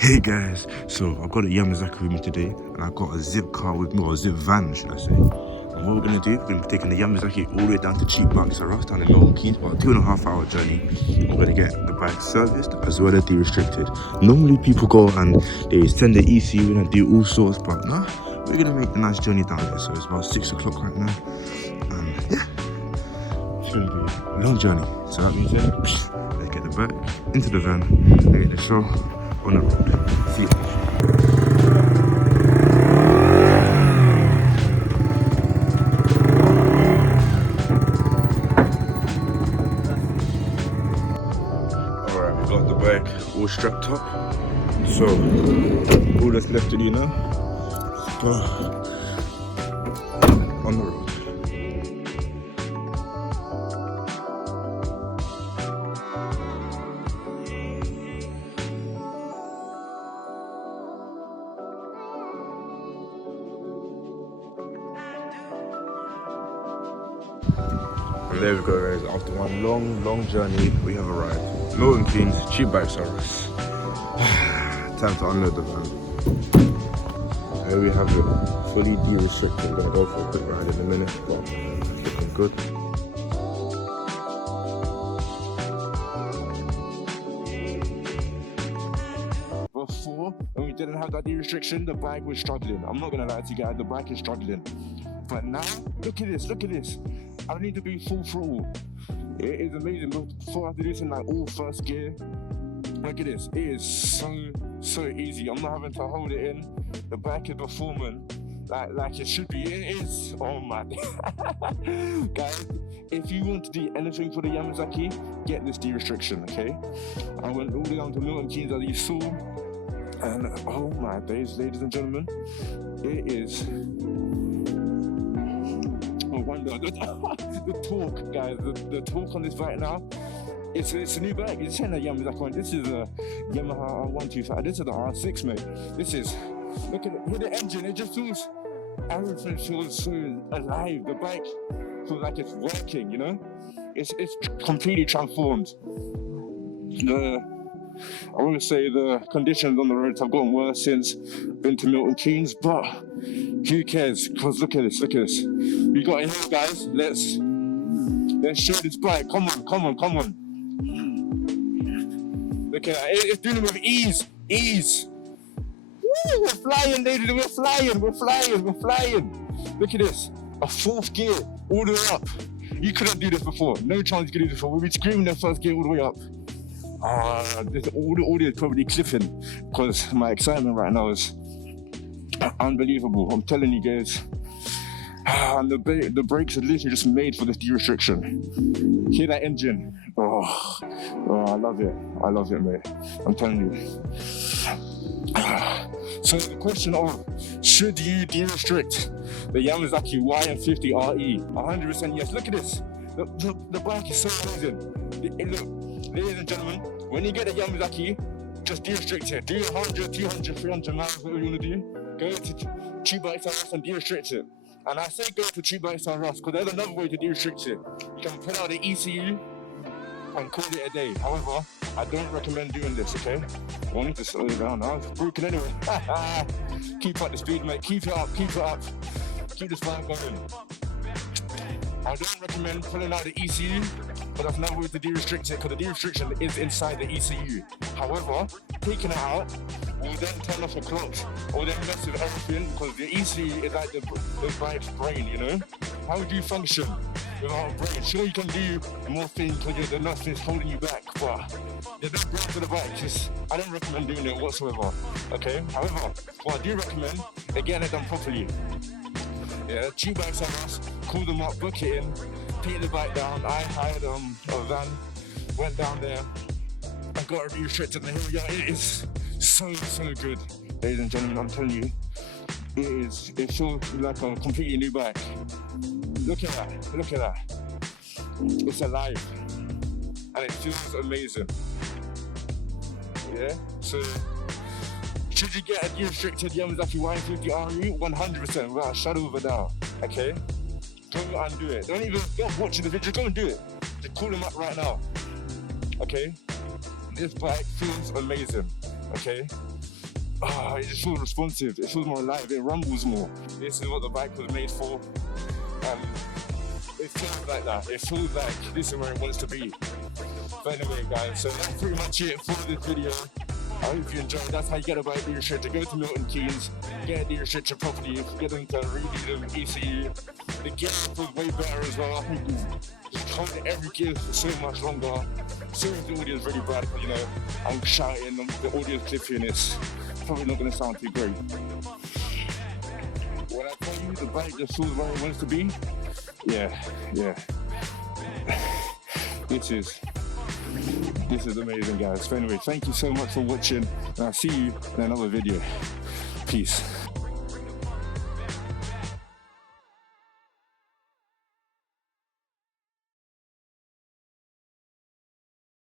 Hey guys, so I've got a Yamasaki with me today and I've got a zip car with me, or a zip van should I say. And what we're going to do, we're going to be taking the Yamasaki all the way down to Cheap Bikes R Us down in Milton Keynes, about a 2.5 hour journey. We're going to get the bike serviced as well as de-restricted. Normally people go and they send the ECU in and do all sorts, but nah, we're going to make a nice journey down there. So it's about 6 o'clock right now and yeah, it's going to be a long journey. So that means let's get the bike into the van and get the show on the road. See you. Alright, we got the bike all strapped up. So all that's left to do now is go on the road. And there we go guys, after one long journey we have arrived. Milton Keynes, Cheap Bikes R Us. Time to unload the van. Here we have it, fully de-restricted. I'm gonna go for a quick ride in a minute, but it's looking good. Before, when we didn't have that de-restriction, the bike was struggling. I'm not gonna lie to you guys, the bike is struggling. But now, look at this. I don't need to be full throttle. It is amazing. Before I have to do something like all first gear, look at this. It is so easy. I'm not having to hold it in. The bike is performing like it should be. It is. Oh my. Guys, if you want to do anything for the Yamasaki, get this de-restriction, okay? I went all the way down to Milton Keynes as you saw. And oh my days, ladies and gentlemen, it is no wonder. The torque, guys, the torque on this bike now, it's a new bike. It's not a Yamasaki one. This is a Yamaha 125. This is the R6, mate. This is, look at it, hear the engine, it just feels, everything feels so alive. The bike feels like it's working, you know? It's completely transformed. I want to say the conditions on the roads have gotten worse since been to Milton Keynes, but who cares? Because look at this. We got in here, guys. Let's show this bike. Come on. Look at that. It's doing it with ease. Woo, we're flying, ladies. We're flying. Look at this. A fourth gear all the way up. You couldn't do this before. No chance you could do this before. We'll be screaming the first gear all the way up. All the audio is probably clipping because my excitement right now is unbelievable. I'm telling you guys. And the brakes are literally just made for this de-restriction. Hear that engine? Oh, I love it, mate. I'm telling you. So the question of should you de-restrict the Yamasaki YM50-RE? 100% yes. Look at this. The bike is so amazing. Look. Ladies and gentlemen, when you get a Yamasaki, just de-restrict it. Do 100, 200, 300 miles, whatever you want to do. Go to Cheap Bikes R Us and de-restrict it. And I say go to Cheap Bikes R Us because there's another way to de-restrict it. You can put out the ECU and call it a day. However, I don't recommend doing this, okay? I need to slow it down now. It's broken anyway. Keep up the speed, mate. Keep it up. Keep this bike going. I don't recommend pulling out the ECU, but that's another way to de-restrict it because the de-restriction is inside the ECU. However, taking it out will then turn off the clutch or then mess with everything because the ECU is like the bike's brain, you know? How would you function without a brain? Sure, you can do more things because there's nothing holding you back, but there's no brain for the bike. I don't recommend doing it whatsoever, okay? However, what I do recommend, getting it done properly. Yeah, Cheap Bikes R Us, call them up, book it in, take the bike down. I hired a van, went down there, I got it de-restricted, and here we are. It is so good, ladies and gentlemen. I'm telling you, it feels like a completely new bike. Look at that. It's alive, and it feels amazing. Yeah, so. Should you get a de-restricted Yamasaki YM50-RE? 100%, without a shadow of a doubt, okay? Go and do it. Don't watch the video, go and do it. Just call them up right now, okay? This bike feels amazing, okay? it just feels responsive, it feels more alive, it rumbles more. This is what the bike was made for. It feels like that, it feels like this is where it wants to be. But anyway guys, so that's pretty much it for this video. I hope you enjoyed. That's how you get a bike Derestricted. Go to Milton Keynes, get a Derestricted property, get them to redo them ECU. The gear was way better as well. I think just holding every gear for so much longer. Sorry if the audio is really bad, but you know, I'm shouting, the audio is clippy and it's probably not going to sound too great. When I tell you the bike just feels where it wants to be, yeah. This is amazing guys. So anyway, thank you so much for watching and I'll see you in another video. Peace.